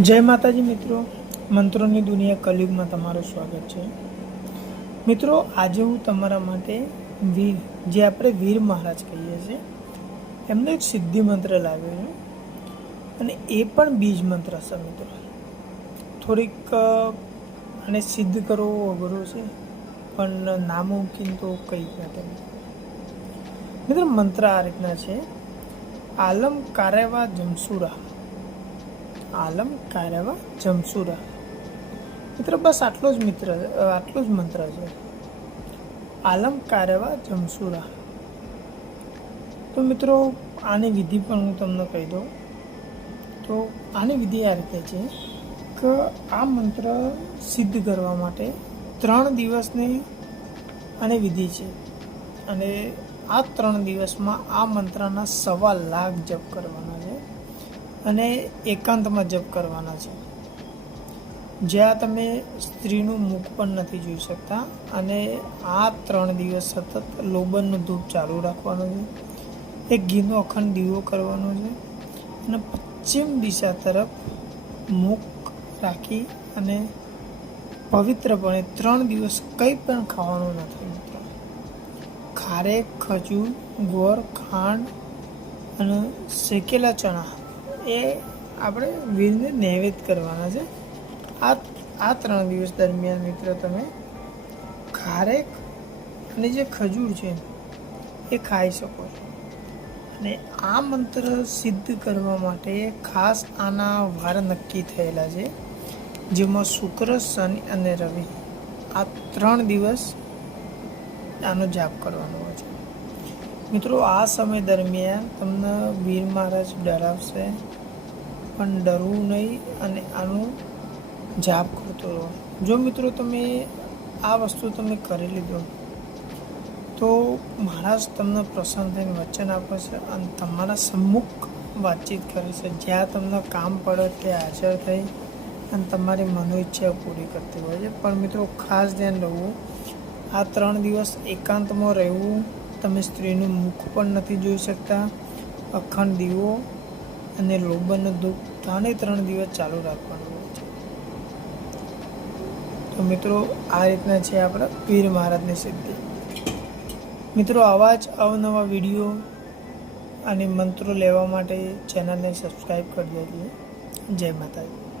જય માતાજી મિત્રો. મંત્રોની દુનિયા કલયુગમાં તમારું સ્વાગત છે. મિત્રો, આજે હું તમારા માટે વીર, જે આપણે વીર મહારાજ કહીએ છીએ, એમનો એક સિદ્ધિ મંત્ર લાવ્યો છું અને એ પણ બીજ મંત્ર છે મિત્રો થોડીક આને સિદ્ધ કરવો અઘરો છે, પણ નામુમકિન તો કહી નથી. મિત્રો, મંત્ર આ રીતના છે. આલમ કારેવા જમસુરા. આલમ, કારેવા, જમસુરા. મિત્ર, બસ આટલો જ મિત્ર, આટલો જ મંત્ર છે. આલમ, કારેવા, જમસુરા. તો મિત્રો, આની વિધિ પણ હું તમને કહી દઉં. તો આની વિધિ આ રીતે છે કે આ મંત્ર સિદ્ધ કરવા માટે ત્રણ દિવસની આની વિધિ છે. અને આ ત્રણ દિવસમાં આ મંત્રના સવા લાખ જપ કરવાના અને એકાંતમાં જપ કરવાના છે. જ્યાં તમે સ્ત્રીનું મુખ પણ નથી જોઈ શકતા અને આ ત્રણ દિવસ સતત લોબનનું ધૂપ ચાલુ રાખવાનું છે. એક ઘીનો અખંડ દીવો કરવાનો છે અને પશ્ચિમ દિશા તરફ મુખ રાખી અને પવિત્રપણે ત્રણ દિવસ કંઈ પણ ખાવાનું નથી મિત્રો. ખારેક ખજૂર, ગોળ, ખાંડ અને શેકેલા ચણા એ આપણે વીરને નૈવેદ્ય કરવાના છે. આ આ ત્રણ દિવસ દરમિયાન મિત્રો તમે ખારેક અને જે ખજૂર છે એ ખાઈ શકો છો. અને આ મંત્ર સિદ્ધ કરવા માટે ખાસ આના વાર નક્કી થયેલા છે, જેમાં શુક્ર, શનિ અને રવિ આ ત્રણ દિવસ આનો જાપ કરવાનો હોય છે. મિત્રો, આ સમય દરમિયાન તમને વીર મહારાજ ડરાવશે, પણ ડરવું નહીં અને આનું જાપ કરતો રહો. જો મિત્રો, તમે આ વસ્તુ તમે કરી લીધો, તો મહારાજ તમને પ્રસન્ન થઈને વચન આપે છે અને તમારા સમ્મુખ વાતચીત કરે છે. જ્યાં તમને કામ પડે ત્યાં હાજર થઈ અને તમારી મનોઈચ્છા પૂરી કરતી હોય છે. પણ મિત્રો, ખાસ ધ્યાન રહેવું આ ત્રણ દિવસ એકાંતમાં રહેવું તમે સ્ત્રીનું મુખ પણ નથી જોઈ શકતા. અખંડ દીવો અને લોબનનો ધૂપ ત્રણે ત્રણ દિવસ ચાલુ રાખવાનું હોય છે. તો મિત્રો, આ રીતના છે આપણા પીર મહારાજની સિદ્ધિ. મિત્રો, આવા જ અવનવા વીડિયો અને મંત્રો લેવા માટે ચેનલને સબસ્ક્રાઈબ કરી દેજો. જય માતાજી.